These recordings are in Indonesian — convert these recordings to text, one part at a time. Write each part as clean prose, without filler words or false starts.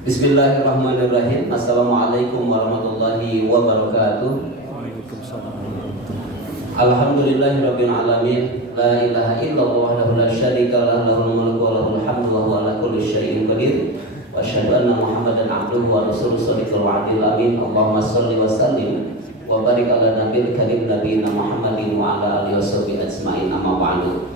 Bismillahirrahmanirrahim. Assalamualaikum warahmatullahi wabarakatuh. Alhamdulillahirabbil alamin. La ilaha illallah wahdahu la syarikalah, lahul mulku wa lahul hamdu wa huwa ala kulli syai'in qadir. Wa asyhadu anna Muhammadan abduhu wa rasuluhu shadiqul wa'dil amin. Allahumma shalli wa sallim wa barik ala nabiyil karim nabiyina Muhammadin wa ala alihi washabihi ajmain. Amma ba'du.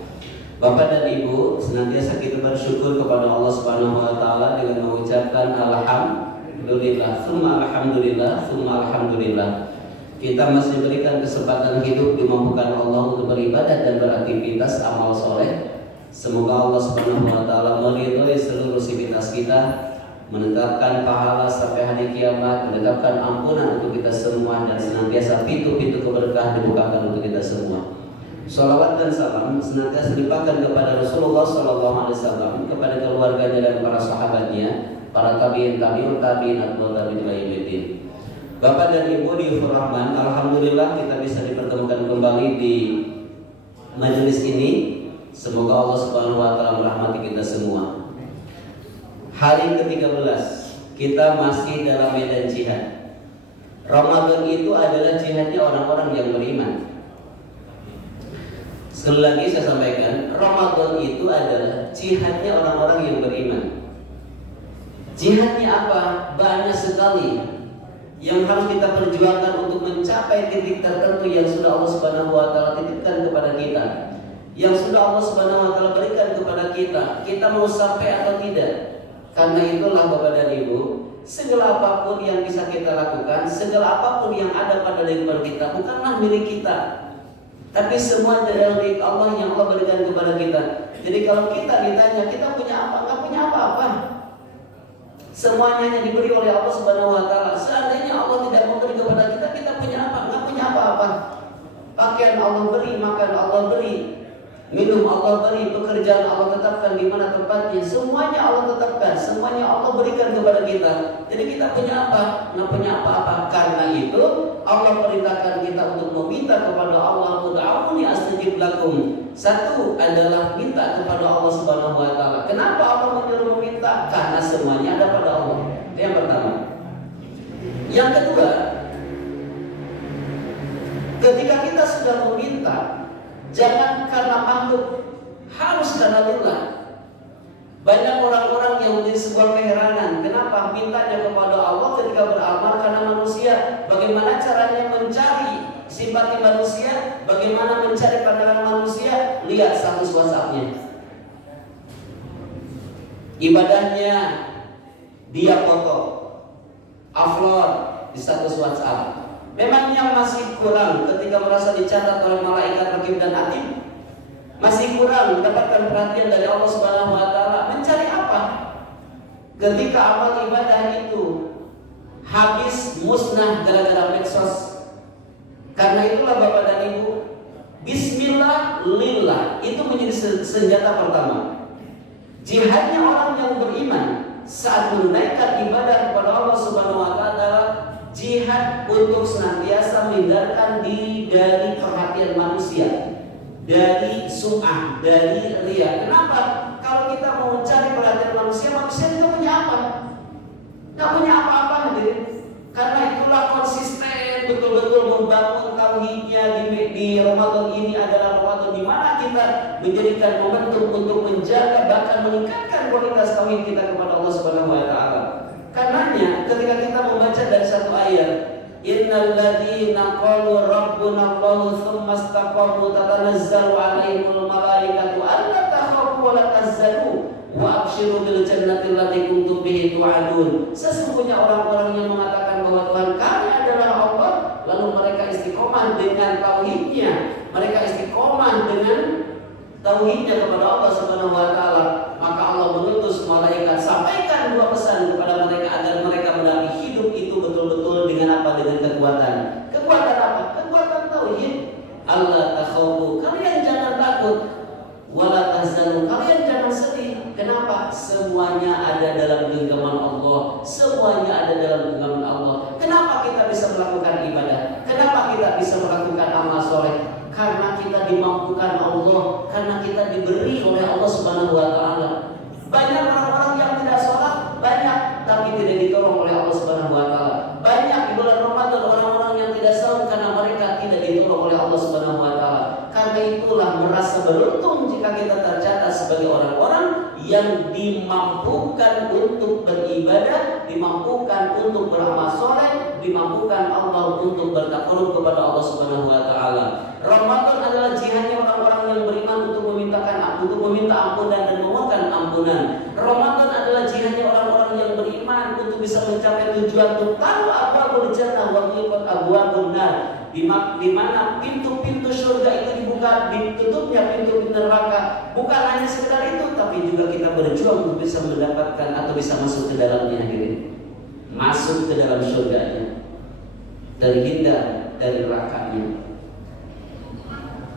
Bapak dan Ibu, senantiasa kita bersyukur kepada Allah Subhanahu wa taala dengan mengucapkan alhamdulillah, tsumma alhamdulillah, tsumma alhamdulillah. Kita masih diberikan kesempatan hidup, dimampukan Allah untuk beribadah dan beraktivitas amal soleh. Semoga Allah Subhanahu wa taala meridhai seluruh aktivitas kita, menetapkan pahala sampai hari kiamat, menetapkan ampunan untuk kita semua, dan senantiasa pintu-pintu keberkahan dibukakan untuk kita semua. Shalawat dan salam senantiasa dilimpahkan kepada Rasulullah SAW, kepada keluarganya dan para sahabatnya, para tabi'in, tabi'ut tabi'in, atau tabi'in tabi'in. Bapak dan Ibu di Rahman, alhamdulillah kita bisa dipertemukan kembali di majelis ini. Semoga Allah Subhanahu wa taala merahmati kita semua. Hari ke-13 kita masih dalam medan jihad. Ramadan itu adalah jihadnya orang-orang yang beriman. Sekali lagi saya sampaikan, Ramadan itu adalah jihadnya orang-orang yang beriman. Jihadnya apa? Banyak sekali yang harus kita perjuangkan untuk mencapai titik tertentu yang sudah Allah Subhanahu wa taala titipkan kepada kita, yang sudah Allah Subhanahu wa taala berikan kepada kita. Kita mau sampai atau tidak? Karena itulah Bapak dan Ibu, segala apapun yang bisa kita lakukan, segala apapun yang ada pada lingkungan kita bukanlah milik kita, tapi semua dari Allah yang Allah berikan kepada kita. Jadi kalau kita ditanya kita punya apa, nggak punya apa-apa. Semuanya yang diberi oleh Allah Subhanahu wa taala. Seandainya Allah tidak memberi kepada kita, kita punya apa? Nggak punya apa-apa. Pakaian Allah beri, makan Allah beri, minum Allah beri, pekerjaan Allah tetapkan di mana tempatnya. Semuanya Allah tetapkan, semuanya Allah berikan kepada kita. Jadi kita punya apa? Nggak punya apa-apa. Karena itu Allah perintahkan kita untuk meminta kepada Allah, ud'uni astajib lakum. Satu adalah minta kepada Allah Subhanahu wa taala. Kenapa Allah menyuruh meminta? Karena semuanya ada pada Allah. Itu yang pertama. Yang kedua, ketika kita sudah meminta, jangan karena makhluk, harus karena lillah. Banyak orang-orang yang menjadi sebuah keheranan, kenapa mintanya kepada Allah ketika beramal karena manusia. Bagaimana caranya mencari simpati manusia, bagaimana mencari pandangan manusia? Lihat status WhatsApp-nya. Ibadahnya dia foto, upload di status WhatsApp. Memangnya masih kurang ketika merasa dicatat oleh malaikat raqib dan atid? Masih kurang mendapatkan perhatian dari Allah Subhanahu wa taala. Mencari apa? Ketika amal ibadah itu habis musnah gara-gara medsos. Karena itulah Bapak dan Ibu, bismillah lillah itu menjadi senjata pertama. Jihadnya orang yang beriman saat menunaikan ibadah kepada Allah Subhanahu wa taala, jihad untuk senantiasa menghindarkan diri dari perhatian manusia, dari sum'ah, dari riya. Kenapa? Kalau kita mau mencari perhatian manusia, manusia itu punya apa? Nggak punya apa-apa, hadirin. Karena itulah konsisten betul-betul membangun tauhidnya di Ramadan ini adalah Ramadan di mana kita menjadikan momentum untuk menjaga bahkan meningkatkan kualitas tauhid kita kepada Allah Subhanahu wa taala. Karenanya ketika kita membaca dari satu ayat, innal ladzina qalu rabbuna Allahu tsumma istaqamu tatanazzalu 'alaihimul malaikatu alla takhafu wa la tahzanu wa abshiru bil jannati allati kuntum bihi tu'adun. Sesungguhnya orang-orang yang mengatakan bahwa Tuhan kami adalah Allah, lalu mereka istiqomah dengan tauhidnya, mereka istiqomah dengan tauhidnya kepada Allah Subhanahu wa taala, maka Allah mengutus malaikat sampaikan dua pesan kepada mereka agar mereka menaati hidup itu betul-betul dengan apa? Dengan kekuatan. Kekuatan apa? Kekuatan tauhid. Allah takhafu, kalian jangan takut, wala tahzanu, kalian jangan sedih. Kenapa? Semuanya ada dalam genggaman Allah. Semuanya ada dalam genggaman Allah. Kenapa kita bisa melakukan ibadah? Kenapa kita bisa melakukan amal soleh? Karena kita dimampukan Allah, karena kita diberi oleh Allah Subhanahu wa taala. Banyak orang-orang yang tidak sholat, banyak tapi tidak ditolong oleh Allah Subhanahu wa taala. Banyak di bulan Ramadan orang-orang yang tidak saum karena mereka tidak ditolong oleh Allah Subhanahu wa taala. Karena itulah merasa beruntung jika kita tercatat sebagai orang-orang yang dimampukan untuk beribadah, dimampukan untuk beramal soleh, dimampukan Allah untuk bertakarub kepada Allah Subhanahu wa taala. Ramadan adalah jihadnya orang-orang yang beriman untuk meminta ampunan dan memohon ampunan. Ramadan adalah jihadnya orang-orang yang beriman untuk bisa mencapai tujuan utama abwabul jannah wa ghliqat abwabun nar, di mana pintu-pintu surga itu dibuka, ditutupnya pintu-pintu neraka. Bukan hanya sekedar itu, tapi juga kita berjuang untuk bisa mendapatkan atau bisa masuk ke dalamnya, masuk ke dalam surganya, terhindar dari nerakanya.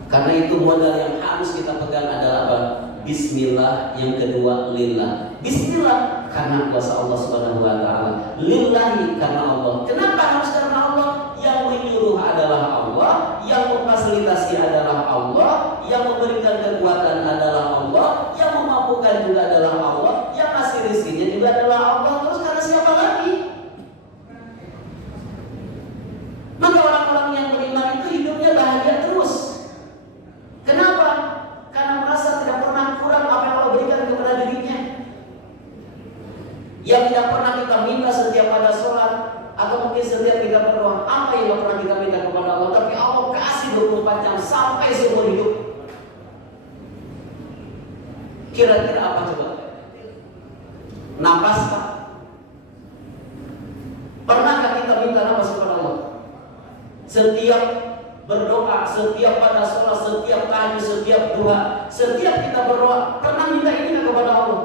Karena itu modal yang harus kita pegang adalah apa? Bismillah. Yang kedua lillah. Bismillah karena kuasa Allah Subhanahu wa taala. Lillahi karena Allah. Kenapa harus karena Allah? Yang menyuruh adalah Allah, yang memfasilitasi adalah Allah, yang memberikan kekuatan adalah Allah, yang memampukan juga adalah Allah, yang kasih rezekinya juga adalah Allah. Terus karena siapa lagi? Maka orang-orang yang beriman itu hidupnya bahagia terus. Kenapa? Karena merasa tidak pernah kurang apa yang Allah berikan kepada dirinya. Yang tidak pernah kita minta setiap pada sholat, atau mungkin setiap kita berdoa, apa yang pernah kita minta kepada Allah, tapi Allah kasih 24 jam sampai seumur hidup. Kira-kira apa coba? Napas Pak? Pernahkah kita minta napas kepada Allah? Setiap berdoa, setiap pada sholat, setiap tahajud, setiap doa, setiap kita berdoa, pernah minta ini kepada Allah?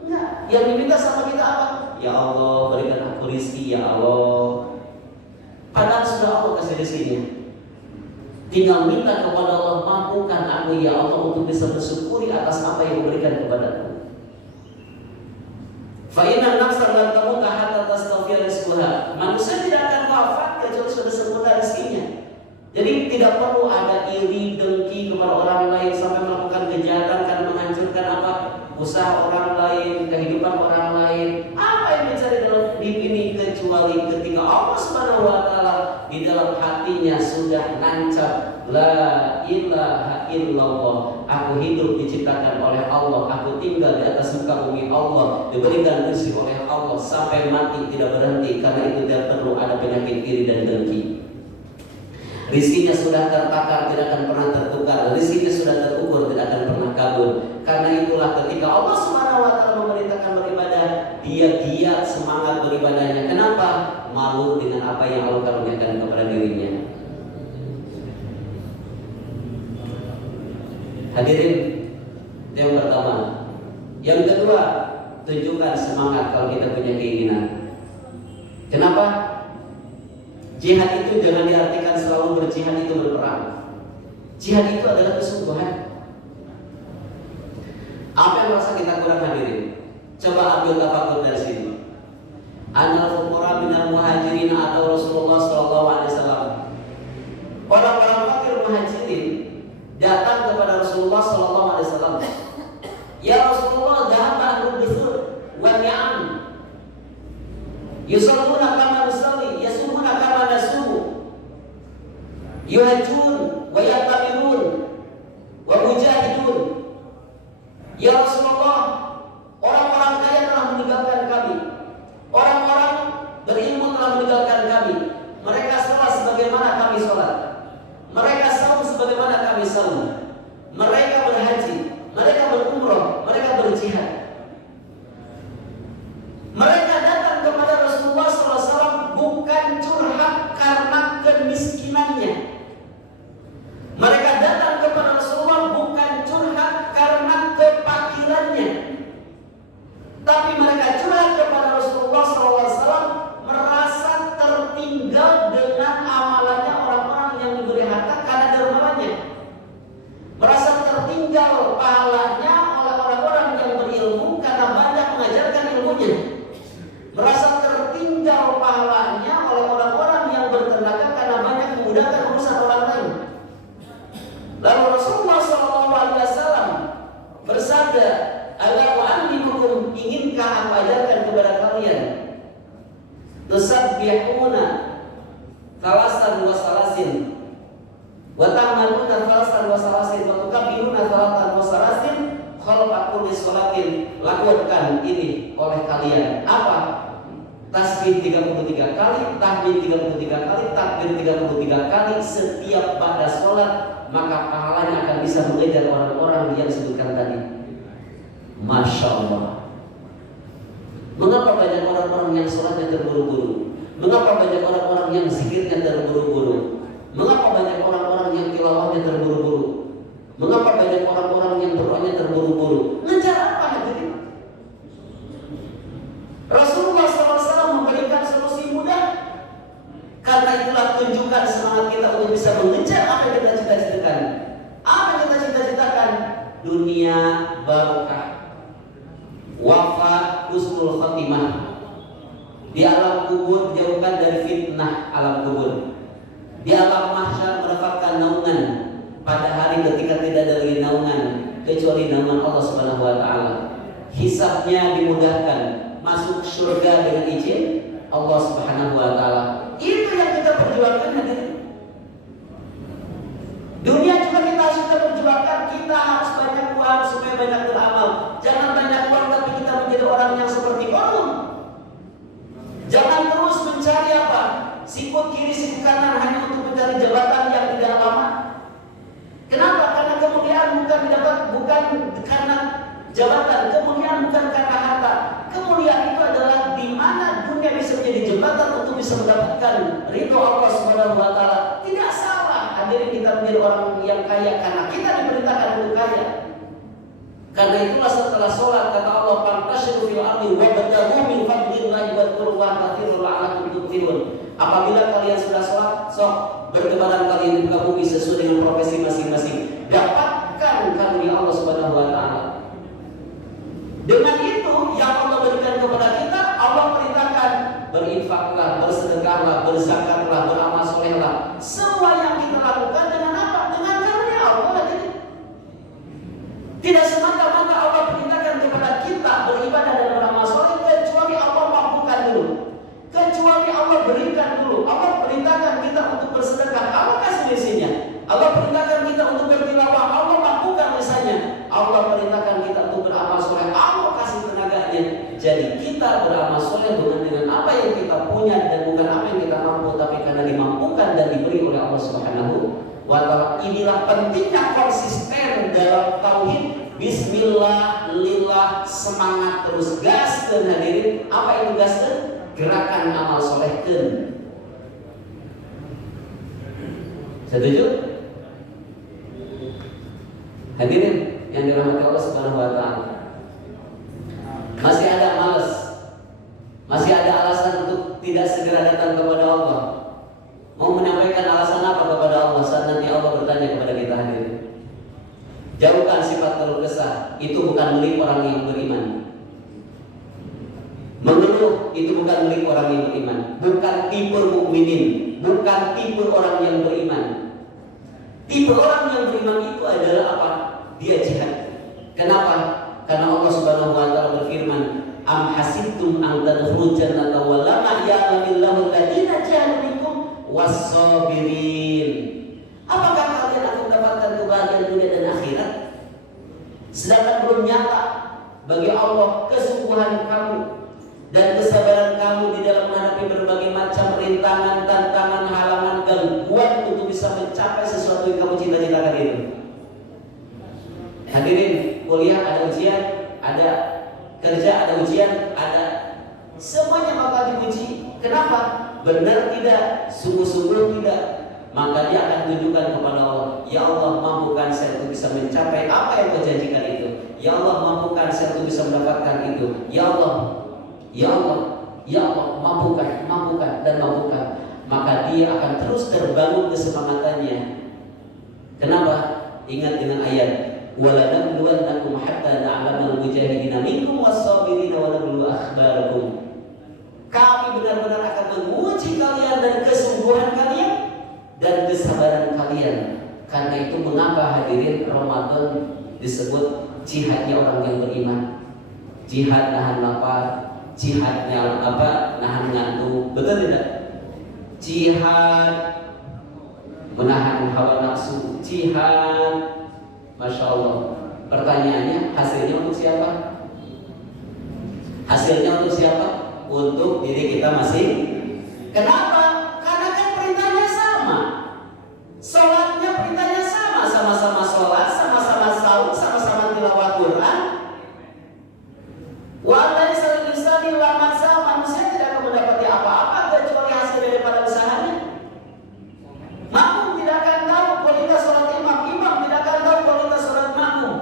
Enggak. Yang diminta sama kita apa? Ya Allah, berikan aku rezeki, ya Allah. Padahal sudah Allah kasih rezekinya. Tinggal minta kepada Allah, mampukan aku ya Allah untuk bisa bersyukuri atas apa yang diberikan kepadaku. Fa inna nafsa lan tamuta hatta tastaghfira rizqaha. Manusia tidak akan wafat kecuali sudah sempurna rezekinya. Jadi tidak perlu ada iri, dengki kepada orang lain sampai melakukan kejahatan karena menghancurkan apa? Usaha orang lain, kehidupan orang lain. Apa yang mencari dalam hidup ini kecuali ketika Allah Subhanahu wa taala di dalam hatinya sudah nancap la ilaha illallah. Aku hidup diciptakan oleh Allah, aku tinggal di atas muka bumi Allah, diberikan rezeki oleh Allah sampai mati tidak berhenti. Karena itu tidak perlu ada penyakit iri dan dengki. Rizkinya sudah tertakar, tidak akan pernah tertukar. Rizkinya sudah terukur, tidak akan pernah kabur. Karena itulah ketika Allah Subhanahu wa taala memerintahkan beribadah, dia giat semangat beribadahnya. Kenapa? Malu dengan apa yang Allah karuniakan kepada dirinya. Hadirin, itu yang pertama. Yang kedua, tunjukkan semangat kalau kita punya keinginan. Kenapa? Jihad itu jangan diartikan selalu berjihad itu berperang. Jihad itu adalah kesungguhan. Apa yang merasa kita kurang, hadirin? Coba ambil tafakur dari sini. Anal fuqara minal muhajirin atau Rasulullah sallallahu alaihi wasallam. Orang-orang fakir muhajirin datang kepada Rasulullah sallallahu alaihi wasallam. Ya Rasulullah, dhahaba ahlul dusur wal ni'am. Yusalluna kama nusalli, yasumuna kama nasumu. Yuhajjun wa yattamirun wa mujahidun. Ya Rasulullah, orang-orang kaya telah meninggalkan kami. Orang-orang berilmu telah meninggalkan kami. Mereka sholat sebagaimana kami sholat. Mereka saum sebagaimana kami saum. Mereka berhaji, mereka berumrah, mereka berjihad. Mereka datang kepada Rasulullah SAW bukan curhat karena kemiskinannya. Mereka datang kepada Rasulullah bukan curhat karena kefakirannya, tapi mereka curhat kepada Rasulullah SAW merasa tusabbihuna thalasan wa salasin wa ta'maluna thalasan wa salasin wa tukabbiruna thalasan wa salasin khalqa kulli sholatin. Lakukan ini oleh kalian. Apa? Tasbih 33 kali, tahmid 33 kali, takbir 33 kali setiap pada sholat, maka pahalanya akan bisa mengejar orang-orang yang disebutkan tadi. Masya Allah. Mengapa banyak orang-orang yang sholatnya terburu-buru? Mengapa banyak orang-orang yang zikirnya terburu-buru? Mengapa banyak orang-orang yang tilawahnya terburu-buru? Mengapa banyak orang-orang yang doanya terburu-buru? Ngejar apa hadirin? Rasulullah SAW memberikan solusi mudah. Karena itulah tunjukkan semangat kita untuk bisa mengejar apa yang kita cita-citakan. Apa yang kita cita-citakan? Dunia barokah, wafat husnul khotimah, di alam kubur dijauhkan dari fitnah alam kubur, di alam mahsyar mendapatkan naungan pada hari ketika tidak ada lagi naungan kecuali naungan Allah Subhanahu wa taala. Hisabnya dimudahkan, masuk surga dengan izin Allah Subhanahu wa taala. Itu yang kita perjuangkan hadirin. Dunia juga kita harus perjuangkan. Kita harus banyak uang supaya banyak beramal. Jangan banyak uang tapi kita menjadi orang yang seperti Qarun. Jangan terus mencari apa? Sikut kiri sikut kanan hanya untuk mencari jabatan yang tidak lama. Kenapa? Karena kemuliaan bukan didapat bukan karena jabatan, kemuliaan bukan karena harta. Kemuliaan itu adalah di mana dunia bisa menjadi jembatan untuk bisa mendapatkan ridho Allah Subhanahu wa taala. Tidak salah hadirin kita menjadi orang yang kaya karena kita diperintahkan untuk kaya. Karena itulah setelah sholat kata Allah, "Fantashiru fil ardi wabtaghu min fadlillahi wadhkuru katsiran la'allakum tuflihun." Apabila kalian sudah sholat, sok bertebaran kalian di muka bumi sesuai dengan profesi masing-masing. Dapatkan karunia Allah Subhanahu wa taala. Dengan itu yang Allah berikan kepada kita, Allah perintahkan berinfaklah, bersedekahlah, berzakatlah, beramal solehlah. Semua yang kita lakukan dengan apa? Dengan karunia Allah. Tidak semata-mata Allah perintahkan kepada kita beribadah dan beramal soleh kecuali Allah mampukan dulu, kecuali Allah berikan dulu. Allah perintahkan kita untuk bersedekah, Allah kasih misinya. Allah perintahkan kita untuk bertilawah, Allah mampukan misalnya. Allah perintahkan kita untuk beramal soleh, Allah kasih tenaganya. Jadi kita beramal soleh dengan apa yang kita punya dan bukan apa yang kita mampu, tapi karena dimampukan dan diberi oleh Allah Subhanahu wa taala. Inilah pentingnya konsisten dalam tauhid. Bismillah, lillah, semangat terus gas dan hadirin. Apa itu gas dan? Gerakan amal solehkan. Setuju? Hadirin yang dirahmati Allah Subhanahu wa taala. Masih ada malas, masih ada alasan untuk tidak segera datang kepada Allah. Mau menyampaikan alasan apa kepada Allah saat nanti Allah bertanya kepada kita hadirin? Jauhkan sifat keluh kesah, itu bukan milik orang yang beriman. Mengeluh itu bukan milik orang yang beriman, bukan tipe mukminin, bukan tipe orang yang beriman. Tipe orang yang beriman itu adalah apa? Dia jihad. Kenapa? Karena Allah Subhanahu wa taala berfirman, "Am hasibtum an tadkhulul jannata wa lamma ya'lamillahu alladziina jahadu minkum was-sabirin." Apakah kalian akan mendapatkan kebahagiaan dunia dan akhirat sedangkan belum nyata bagi Allah kesungguhan kamu dan kesabaran kamu di dalam menghadapi berbagai macam rintangan, tantangan, halangan, gangguan untuk bisa mencapai sesuatu yang kamu cita-citakan itu. Hadirin, kuliah ada ujian, ada kerja ada ujian, ada semuanya bakal diuji. Kenapa? Benar tidak? Sungguh-sungguh tidak? Maka dia akan tunjukkan kepada Allah, ya Allah mampukan saya untuk bisa mencapai apa yang kau janjikan itu. Ya Allah mampukan saya untuk bisa mendapatkan itu. Ya Allah, ya Allah, ya Allah mampukan dan mampukan. Maka dia akan terus terbangun kesemangatannya. Kenapa? Ingat dengan ayat, walanabluwannakum hatta na'lamal mujahidina minkum was-sabirina wa nablu akhbarakum. Kami benar-benar akan menguji kalian dan kesungguhan kalian dan kesabaran kalian. Karena itu mengapa hadirin Ramadan disebut jihadnya orang yang beriman. Jihad nahan lapar, jihadnya nahan ngantuk. Betul tidak? jihad menahan hawa nafsu, jihad. Masya Allah. Pertanyaannya, hasilnya untuk siapa? Hasilnya untuk siapa? Untuk diri kita masing. Kenapa? Karena kan perintahnya sama. Sholatnya perintahnya sama, sama-sama sholat, sama-sama saum, sama-sama tilawah Quran. Walai saling insani laman sama, manusia tidak akan mendapati apa-apa kecuali hasil daripada usahanya. Makmum tidak akan tahu kualitas sholat imam, imam tidak akan tahu kualitas sholat makmum.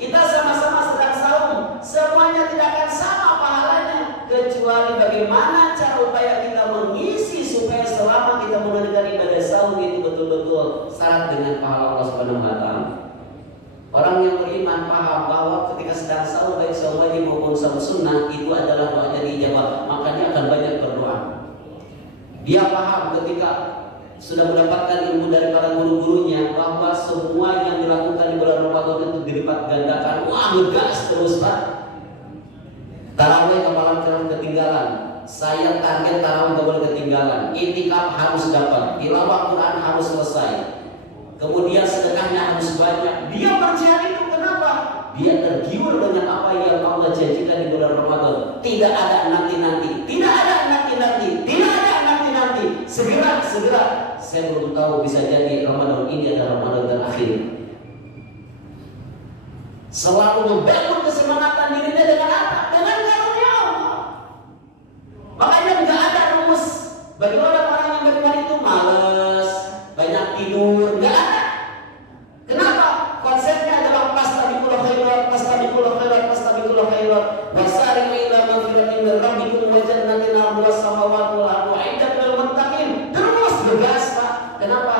Kita sama-sama sedang saum, semuanya tidak akan sama pahalanya, kecuali bagaimana cara upaya kita mengisi supaya selama kita menunaikan ibadah saum itu betul-betul syarat dengan pahala Allah Subhanahu wa taala. Orang yang beriman paham bahwa ketika sedang saum baik saum wajib maupun saum sunnah itu adalah doanya dijawab, makanya akan banyak berdoa. Dia paham ketika sudah mendapatkan ilmu dari para guru-gurunya bahwa semua yang dilakukan di bulan Ramadan itu dilipat gandakan. Wah, ngegas terus Pak. Tarawih kemalam ketinggalan. Saya target tarawih gak boleh ketinggalan. I'tikaf harus dapat. Tilawah Quran harus selesai. Kemudian sedekahnya harus banyak. Dia percaya itu, kenapa? Dia tergiur dengan apa yang Allah janjikan di bulan Ramadan. Tidak ada nanti-nanti. Tidak ada nanti-nanti. Tidak ada nanti-nanti. Segera. Saya belum tahu, bisa jadi Ramadan ini adalah Ramadan terakhir. Selalu membangun kesemangatan dirinya dengan apa? Dengan karunia Allah. Makanya nggak ada rumus bagi orang-orang yang beriman itu malas, banyak tidur, nggak ada. Kenapa? Konsepnya adalah fastabiqul khairat, wasari'u ila magfiratin min rabbikum wa jannatin 'arduha as-samawati wal ardu 'iddat lil muttaqin. Terus gegas Pak. Kenapa?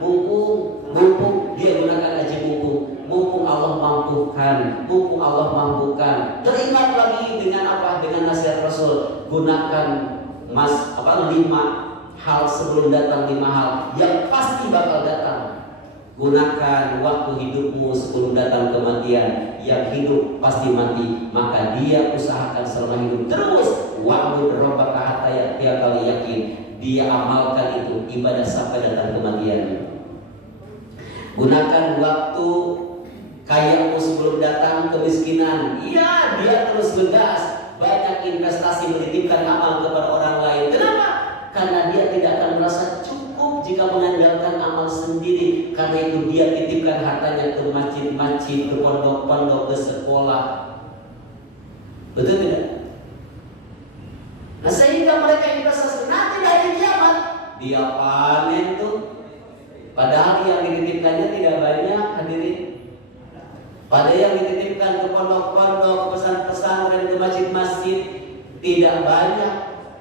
Mumpung dia gunakan aja mumpung Allah mampukan. Teringat lagi dengan apa? Dengan nasihat Rasul. Gunakan 5 hal sebelum datang, 5 hal yang pasti bakal datang. Gunakan waktu hidupmu sebelum datang kematian. Yang hidup pasti mati, maka dia usahakan selama hidup terus. Wa'bud rabbaka hatta ya'tiyakal yaqin. Dia amalkan itu ibadah sampai datang kematian. Gunakan waktu kayamu sebelum datang kemiskinan. Iya, dia terus gegas. Banyak investasi menitipkan amal kepada orang lain. Kenapa? Karena dia tidak akan merasa cukup jika mengandalkan amal sendiri. Karena itu dia titipkan hartanya ke masjid-masjid, ke pondok-pondok, ke sekolah. Betul tidak? Nah, sehingga mereka investasi nanti dari kiamat dia panen tuh. Padahal yang dititipkannya tidak banyak, hadirin. Pada yang dititipkan ke pondok-pondok, ke pesantren-pesantren, ke masjid-masjid tidak banyak.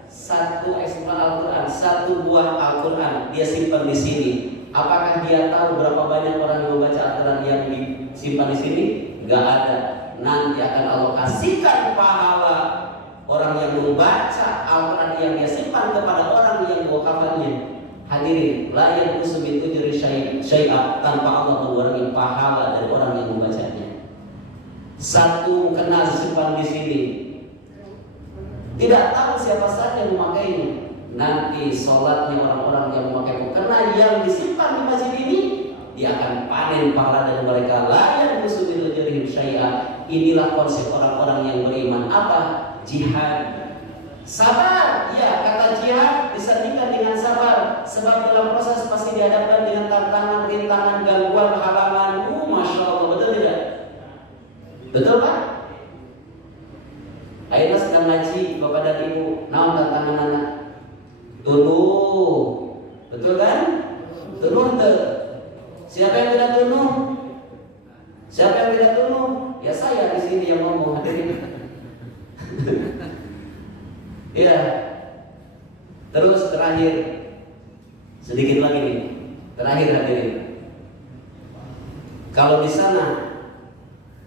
1 eksemplar Al-Quran, 1 buah Al-Quran dia simpan di sini. Apakah dia tahu berapa banyak orang yang membaca Al-Quran yang disimpan di sini? Gak ada. Nanti akan Allah kasihkan pahala orang yang membaca Al-Quran yang dia simpan kepada orang yang wakafannya. Hadirin, la yanqusu min ujri syai'a, tanpa Allah mengurangi pahala dari orang yang membacanya. 1 kena simpan di sini. Tidak tahu siapa saja yang memakainya. Nanti sholatnya orang-orang yang memakai mukena yang disimpan di masjid ini, dia akan panen pahala dari mereka. La yanqusu min ujrihim syai'a. Inilah konsep orang-orang yang beriman. Apa? Jihad. Sabar. Ya, kata jihad disandingkan dengan sabar. Sebab dalam proses pasti dihadapkan dengan tantangan, rintangan, gangguan, halangan. Masya Allah, betul tidak? Betul Pak? Ayeuna sedang ngaji, Bapak dan Ibu, naon tantangan anak? Tunuh. Betul kan? Tunuh tuh. Siapa yang tidak tunuh? Siapa yang tidak tunuh? Ya saya di sini yang ngomong, hadirin. Iya. Terus terakhir, sedikit lagi nih. Terakhir hadirin. Kalau di sana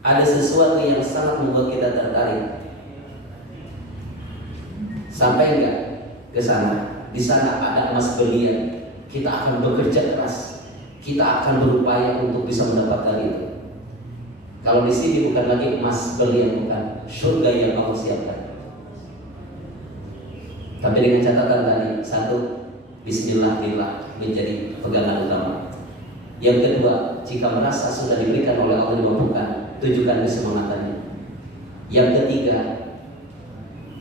ada sesuatu yang sangat membuat kita tertarik, sampai enggak ke sana? Di sana ada emas belian. Kita akan bekerja keras. Kita akan berupaya untuk bisa mendapatkan itu. Kalau di sini bukan lagi emas belian, bukan surga yang Allah siapkan. Tapi dengan catatan tadi, 1, Bismillah menjadi pegangan utama. Yang kedua, jika merasa sudah diberikan oleh Allah dimampukan, tunjukkan kesemangatannya. Yang ketiga,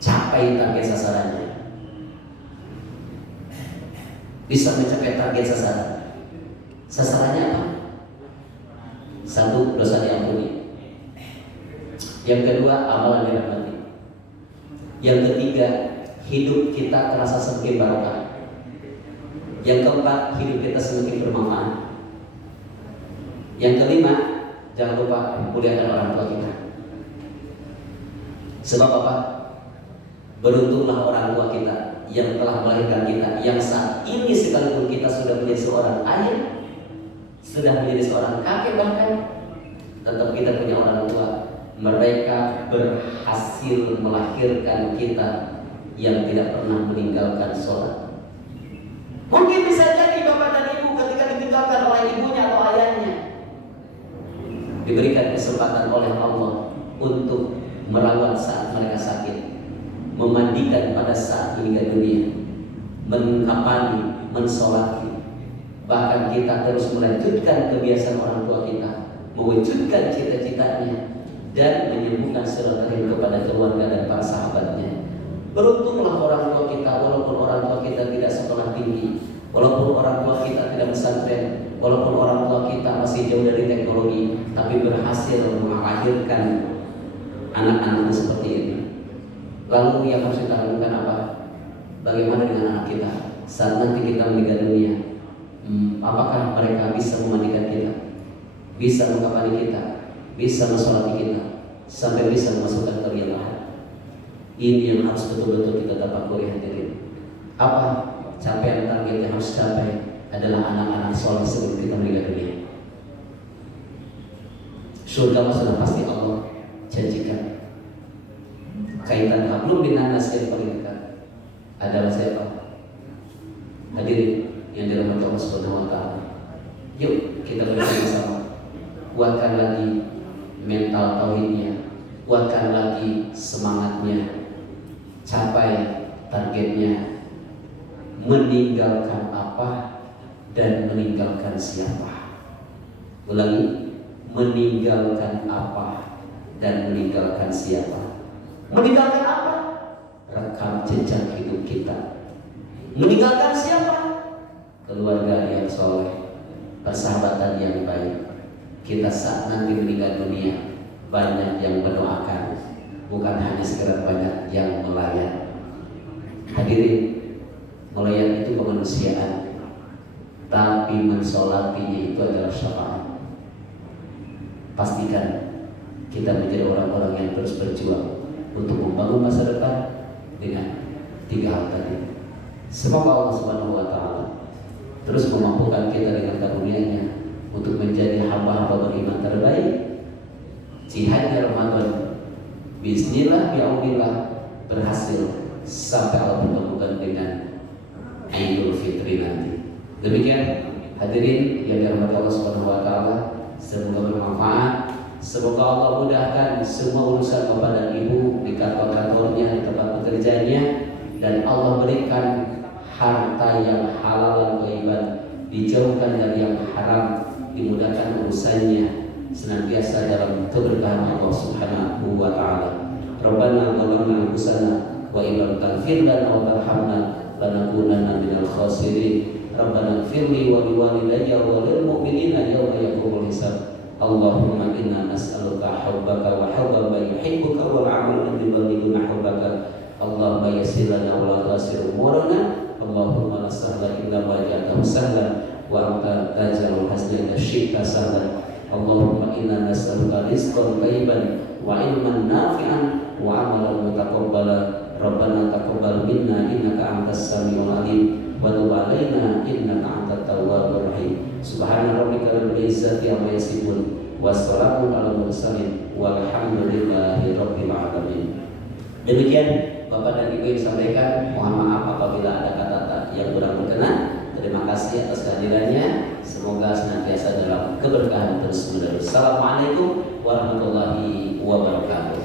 capai target sasarannya. Bisa mencapai target sasaran. Sasarannya apa? Satu, dosa diampuni. Yang kedua, amalan dirahmati. Yang ketiga, hidup kita terasa semakin barokah. Yang keempat, hidup kita semakin bermanfaat. Yang kelima, jangan lupa muliakan orang tua kita. Sebab apa? Beruntunglah orang tua kita yang telah melahirkan kita, yang saat ini sekalipun kita sudah menjadi seorang ayah, sudah menjadi seorang kakek bahkan, tetap kita punya orang tua. Mereka berhasil melahirkan kita yang tidak pernah meninggalkan sholat. Mungkin bisa jadi bapak dan ibu ketika ditinggalkan oleh ibunya atau ayahnya, diberikan kesempatan oleh Allah untuk merawat saat mereka sakit, memandikan pada saat meninggal dunia, mengkapani, mensolati. Bahkan kita terus melanjutkan kebiasaan orang tua kita, mewujudkan cita-citanya, dan menyembuhkan silaturahim kepada keluarga dan para sahabatnya. Beruntunglah orang tua kita, walaupun orang tua kita tidak sekolah tinggi, walaupun orang tua kita tidak pesantren, walaupun orang tua kita masih jauh dari teknologi, tapi berhasil melahirkan anak-anak seperti ini. Lalu yang harus kita lakukan apa? Bagaimana dengan anak kita saat nanti kita meninggal dunia? Apakah mereka bisa memandikan kita, bisa mengkapani kita, bisa mensolati kita, sampai bisa memasukkan ke liang? Ini yang harus betul-betul kita tafakuri hadirin. Apa capaian target yang harus capai adalah anak-anak soleh sebelum kita meninggal dunia. Surga sudah pasti Allah janjikan. Kaitan hablum minanas yang paling dekat adalah siapa? Hadirin yang dirahmati Allah Subhanahu wa taala. Yuk kita bersama-sama kuatkan lagi mental tauhidnya, kuatkan lagi semangatnya, capai targetnya, meninggalkan apa dan meninggalkan siapa. Ulangi, meninggalkan apa dan meninggalkan siapa. Meninggalkan apa? Rekam jejak hidup kita. Meninggalkan siapa? Keluarga yang soleh, persahabatan yang baik. Kita saat nanti meninggal dunia, banyak yang mendoakan, bukan hanya sekedar banyak yang melayan. Hadirin, melayan itu kemanusiaan, tapi mensolatinya itu adalah syafaat. Pastikan kita menjadi orang-orang yang terus berjuang untuk membangun masa depan dengan 3 hal tadi. Semoga Allah Subhanahu wa taala terus memampukan kita dengan karunia-Nya untuk menjadi hamba-hamba beriman terbaik. Jihadnya Ramadan bismillah bi'aunillah berhasil sampai Allah bertemukan dengan Idul Fitri nanti. Demikian hadirin yang dirahmati Allah Subhanahu wa taala, semoga bermanfaat. Semoga Allah mudahkan semua urusan bapak dan ibu di kantor-kantornya, di tempat bekerjanya, dan Allah berikan harta yang halal dan thayyiban, dijauhkan dari yang haram, dimudahkan urusannya, senantiasa dalam keberkahan Allah Subhanahu wa taala. Rabbana zalamna anfusana wa illam taghfir lana wa tarhamna lanakunanna minal khasirin. Rabbana ighfirli wa liwalidayya wa lil mu'minina yawma yaqumul hisab. Allahumma inna nas'aluka hubbaka wa hubba man yuhibbuka wal 'amalan yuballighuna hubbaka. Allahumma yassir lana wa la tu'assir umurana. Allahumma la sahla illa ma ja'altahu sahlan wa anta taj'alul hazna idza syi'ta sahlan. Allahumma inna nas'aluka rizqan thayyiban wa ilman nafi'an wa 'amalan mutaqabbala. Rabbana taqabbal minna innaka antas samiul 'alim wa tub 'alaina innaka antat tawwabur rahim. Subhana rabbika rabbil izzati amma yasifun wa salamun 'alal mursalin walhamdulillahi rabbil alamin. Demikian Bapak dan Ibu yang sampaikan. Mohon maaf apabila ada kata-kata yang kurang berkenan. Terima kasih atas kehadirannya. Semoga senantiasa dalam keberkahan terus menerus. Assalamualaikum warahmatullahi wabarakatuh.